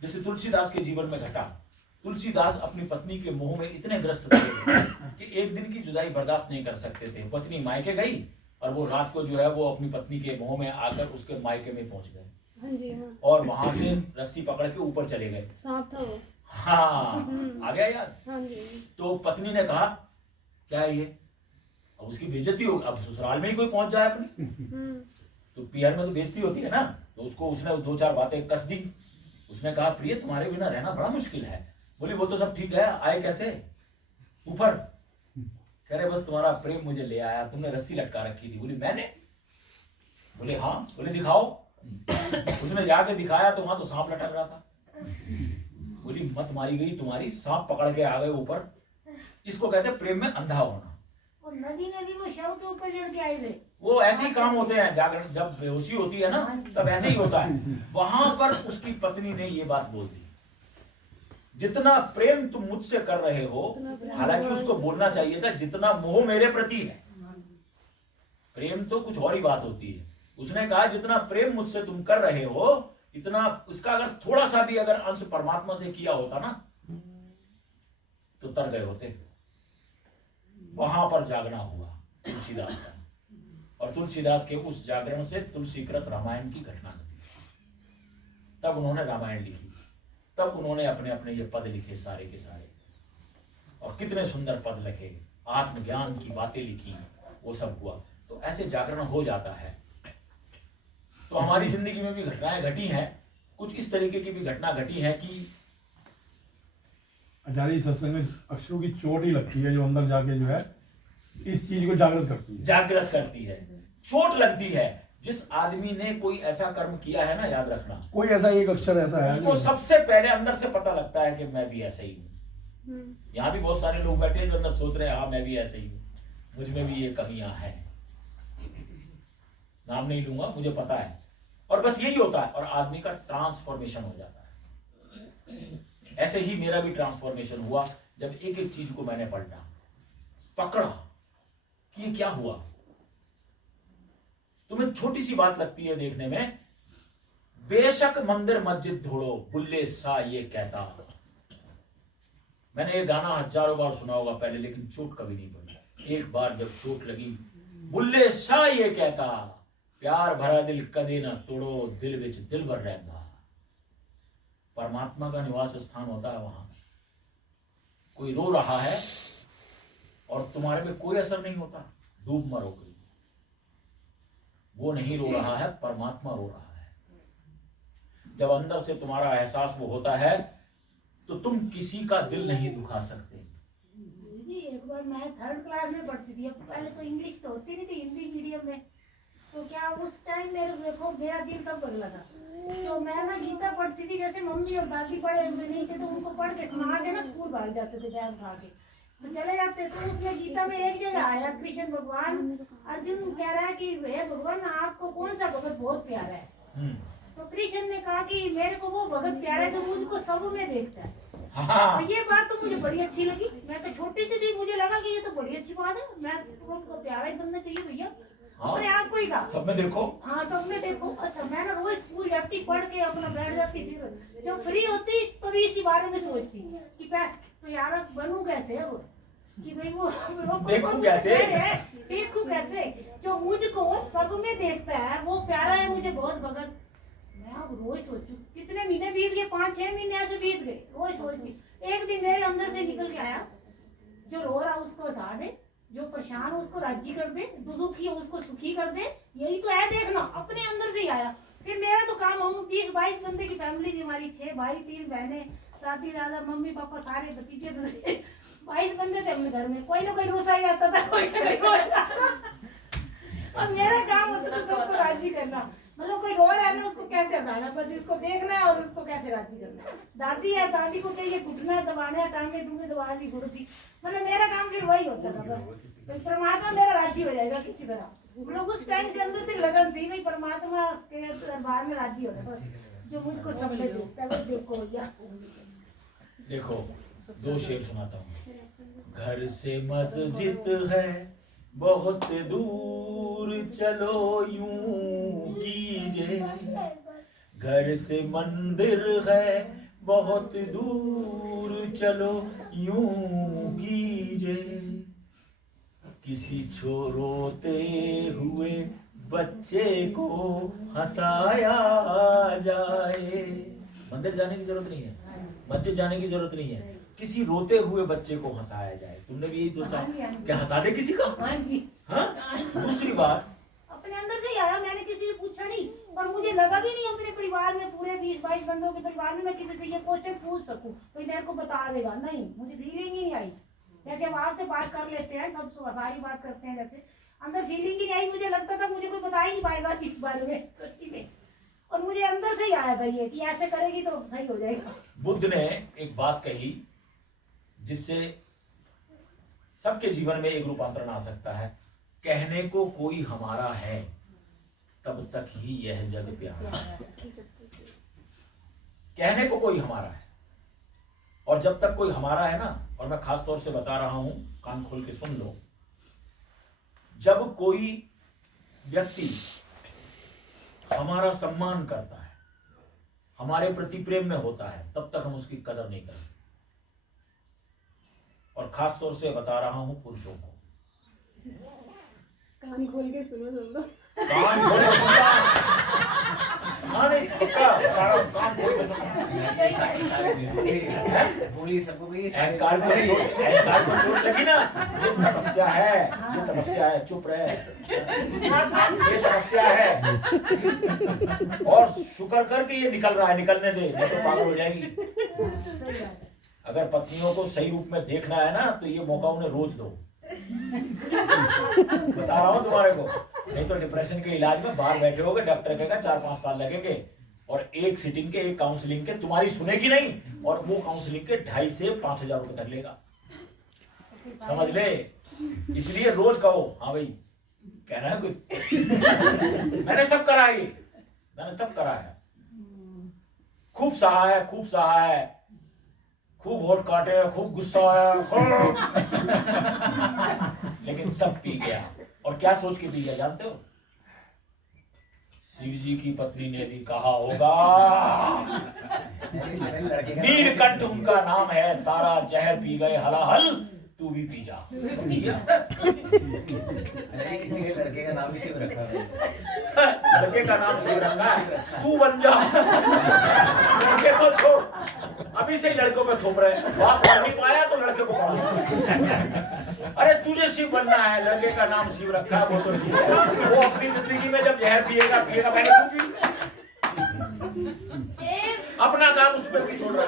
जैसे तुलसीदास के जीवन में घटा। तुलसीदास अपनी पत्नी के मोह में इतने ग्रस्त थे कि एक दिन की जुदाई बर्दाश्त नहीं कर सकते थे। पत्नी मायके गई और वो रात को जो है वो अपनी पत्नी के मोह में आकर उसके मायके में पहुंच गए। हाँ जी हाँ। और वहां से रस्सी पकड़ के ऊपर चले गए। सांप था वो। हाँ, आ गया याद। हाँ जी। तो पत्नी ने कहा क्या है ये, अब उसकी बेइज्जती हो, अब ससुराल में ही कोई पहुंच जाए अपनी, तो पीआर में तो बेइज्जती होती है ना। तो उसको उसने दो चार बातें कस दी। उसने कहा प्रिय तुम्हारे बिना रहना बड़ा मुश्किल है। बोली वो तो सब ठीक है, आए कैसे ऊपर? कह रहे बस तुम्हारा प्रेम मुझे ले आया, तुमने रस्सी लटका रखी थी। बोली मैंने? बोले हाँ। बोले दिखाओ। उसने जाके दिखाया तो वहां तो सांप लटक रहा था। बोली मत मारी गई तुम्हारी, सांप पकड़ के आ गए ऊपर। इसको कहते हैं प्रेम में अंधा होना। और नदी ने भी वो शव के ऊपर चढ़ के आए थे। वो ऐसे ही काम होते हैं, जागरण जब बेहोशी होती है ना तब ऐसे ही होता है। वहां पर उसकी पत्नी ने ये बात बोल दी, जितना प्रेम तुम मुझसे कर रहे हो, हालांकि उसको बोलना चाहिए था जितना मोह मेरे प्रति है। प्रेम तो कुछ और ही बात होती है। उसने कहा जितना प्रेम मुझसे तुम कर रहे हो, इतना उसका अगर थोड़ा सा भी अगर अंश परमात्मा से किया होता ना तो तर गए होते। वहां पर जागना हुआ तुलसीदास का, और तुलसीदास के उस जागरण से तुलसीकृत रामायण की घटना घटी। तब उन्होंने रामायण लिखी, तब उन्होंने अपने अपने ये पद लिखे सारे के सारे, और कितने सुंदर पद लिखे, आत्मज्ञान की बातें लिखी, वो सब हुआ। तो ऐसे जागरण हो जाता है। तो हमारी जिंदगी में भी घटनाएं घटी हैं, कुछ इस तरीके की भी घटना घटी है कि आचार्य सत्संग में अक्षरों की चोट ही लगती है, जो अंदर जाके जो है इस चीज को जागृत करती है। जागृत करती है, चोट लगती है। जिस आदमी ने कोई ऐसा कर्म किया है ना, याद रखना, कोई ऐसा एक अक्षर ऐसा है उसको सबसे पहले अंदर से पता लगता है कि मैं भी ऐसा ही हूँ। यहाँ भी बहुत सारे लोग बैठे हैं जो अंदर सोच रहे हैं हाँ मैं भी ऐसे ही हूँ, मुझ में भी ये कमियां हैं। नाम नहीं लूंगा, मुझे पता है। और बस यही होता है और आदमी का ट्रांसफॉर्मेशन हो जाता है। ऐसे ही मेरा भी ट्रांसफॉर्मेशन हुआ जब एक एक चीज को मैंने पलटा, पकड़ा कि ये क्या हुआ। तुम्हें छोटी सी बात लगती है देखने में, बेशक मंदिर मस्जिद ढूंढो बुल्ले सा ये कहता। मैंने ये गाना हजारों बार सुना होगा पहले, लेकिन चोट कभी नहीं पड़ी। एक बार जब चोट लगी, बुल्ले सा ये कहता, प्यार भरा दिल कदे ना तोड़ो, दिल विच दिल भर रहता। परमात्मा का निवास स्थान होता है वहां। कोई रो रहा है और तुम्हारे पे कोई असर नहीं होता, डूब मरोगे। वो नहीं रो रहा है, परमात्मा रो रहा है। जब अंदर से तुम्हारा एहसास वो होता है तो तुम किसी का दिल नहीं दुखा सकते। दीदी एक बार मैं 3rd क्लास में पढ़ती थी, अब पहले तो इंग्लिश तो होती नहीं थी, हिंदी मीडियम में। तो क्या उस टाइम मेरे देखो मेरा दिल कब बदला था। तो मैं ना गीता पढ़ती थी, जैसे मम्मी और दादी पढ़े हुए नहीं थे तो उनको पढ़ के सुना के ना स्कूल भाग जाते थे बैग उठा के, तो चले जाते। तो उसमें गीता में एक जगह आया, कृष्ण भगवान अर्जुन कह रहा है कि हे भगवान आपको कौन सा भगत बहुत प्यारा है। तो कृष्ण ने कहा कि मेरे को वो भगत प्यारा है जो मुझको सब में देखता है। तो ये बात तो मुझे बड़ी अच्छी लगी। मैं तो छोटी सी थी, मुझे लगा कि ये तो बड़ी अच्छी बात है, मैं उनको प्यारा ही बनना चाहिए भैया। अपने आप को ही कहा सब में देखो। हाँ सब में देखो। अच्छा मैं ना रोज स्कूल जाती, पढ़ के अपना बैठ जाती, फिर जब फ्री होती तो भी इसी बारे में सोचती कि बस तो यार बनूं कैसे अब, कि भाई वो देखूं कैसे, देखूं कैसे जो मुझको सब में देखता है, वो प्यारा है मुझे बहुत भगत। मैं अब रोज सोचू, कितने महीने बीत गए, 5-6 महीने ऐसे बीत गए, रोज सोचती। एक दिन मेरे अंदर से निकल के आया, जो रो रहा उसको हंसा दे, जो परेशान हो उसको राजी कर दे, जो दुखी है उसको सुखी कर दे, यही तो है देखना। अपने अंदर से ही आया। फिर मेरा तो काम, हम 20-22 बंदे की फैमिली थी हमारी, 6 भाई 3 बहनें, दादी दादा मम्मी पापा सारे भतीजे 22 बंदे थे अपने घर में। कोई ना कोई रोसा ही आता था, कोई ना कोई और मेरा काम होता था सबको राजी करना। मतलब कोई रो रहा है ना, उसको कैसे हंसाना, बस इसको देखना है और उसको कैसे राजी करना। दादी है, दादी को चाहिए घुटना दबाना है, टांगे टूंगे दबा दी घुटती, मतलब मेरा काम फिर वही होता था बस। तो परमात्मा मेरा राजी हो जाएगा किसी तरह। मतलब उस टाइम से अंदर से लगन थी भाई परमात्मा के दरबार में राजी हो जाए, बस जो मुझको सब ले देखता है वो देखो भैया। देखो 2 शेर सुनाता हूँ। घर से मस्जिद है बहुत दूर, चलो यूं कीजिए, घर से मंदिर है बहुत दूर चलो यूं कीजिए, किसी रोते हुए बच्चे को हंसाया जाए। मंदिर जाने की जरूरत नहीं है, मस्जिद जाने की जरूरत नहीं है, किसी रोते हुए बच्चे को हंसाया जाए। तुमने भी यही सोचा कि हंसा दे किसी को? हाँ जी। हाँ? दूसरी बात, अपने अंदर से ही आया, मैंने किसी से पूछा नहीं और मुझे लगा भी नहीं अपने परिवार में पूरे 20-22 बंदों के परिवार में मैं किसी से ये क्वेश्चन पूछ सकूं, कोई मेरे को बता देगा। नहीं, मुझे फीलिंग ही नहीं आई। जैसे हम आपसे बात कर लेते हैं, सब सारी बात करते हैं, जैसे अंदर फीलिंग ही नहीं आई। मुझे लगता था मुझे कोई बता ही नहीं पाएगा इस बारे में, सच्ची में। और मुझे अंदर से ही आया था ये कि ऐसे करेगी तो सही हो जाएगा। बुद्ध ने एक बात कही जिससे सबके जीवन में एक रूपांतरण आ सकता है। कहने को कोई हमारा है तब तक ही यह जग प्यारा है। कहने को कोई हमारा है, और जब तक कोई हमारा है ना, और मैं खास तौर से बता रहा हूं, कान खोल के सुन लो, जब कोई व्यक्ति हमारा सम्मान करता है, हमारे प्रति प्रेम में होता है, तब तक हम उसकी कदर नहीं करते। और खास तौर से बता रहा हूं पुरुषों को। कान खोल के सुनो सुन लो। कान खोल के सुनना। हाँ नहीं सबका बता रहा हूं, कान खोल के सुनना। बोली सबको भाई अहंकार को चोट लगी ना, ये तपस्या है, ये तपस्या है, चुप रहे, ये तपस्या है। और शुक्र करके ये निकल रहा है, निकलने दे, नहीं तो पागल हो जाएगी। अगर पत्नियों को सही रूप में देखना है ना, तो ये मौका उन्हें रोज दो। बता रहा हूं तुम्हारे को, नहीं तो डिप्रेशन के इलाज में बाहर बैठे होगे, डॉक्टर कहेगा 4-5 साल लगेंगे, और एक सिटिंग के, एक काउंसलिंग के तुम्हारी सुनेगी नहीं, और वो काउंसलिंग के 2,500 से 5,000 रुपए तक लेगा। समझ ले। इसलिए रोज कहो, हाँ भाई कहना है कुछ। मैंने सब करा है, मैंने सब करा है, खूब सहा है, खूब सहा है, खूब होठ काटे, खूब गुस्सा आया, लेकिन सब पी गया। और क्या सोच के पी गया जानते हो? शिव जी की पत्नी ने भी कहा होगा, नीलकंठ उनका नाम है, सारा जहर पी गए हलाहल, तू भी पी जा। किसी के लड़के का नाम ही शिव रखा है। लड़के का नाम शिव रखा है, तू बन जा। लड़के को छोड़, अभी से ही लड़कों पे थोप रहे, बाप पढ़ नहीं पाया तो लड़के को पढ़ा। अरे तुझे शिव बनना है, लड़के का नाम शिव रखा है, वो तो ठीक है। वो अपनी जिंदगी में जब जहर पिएगा, पहले तू पी। अपना काम उस पर भी छोड़ रहा है।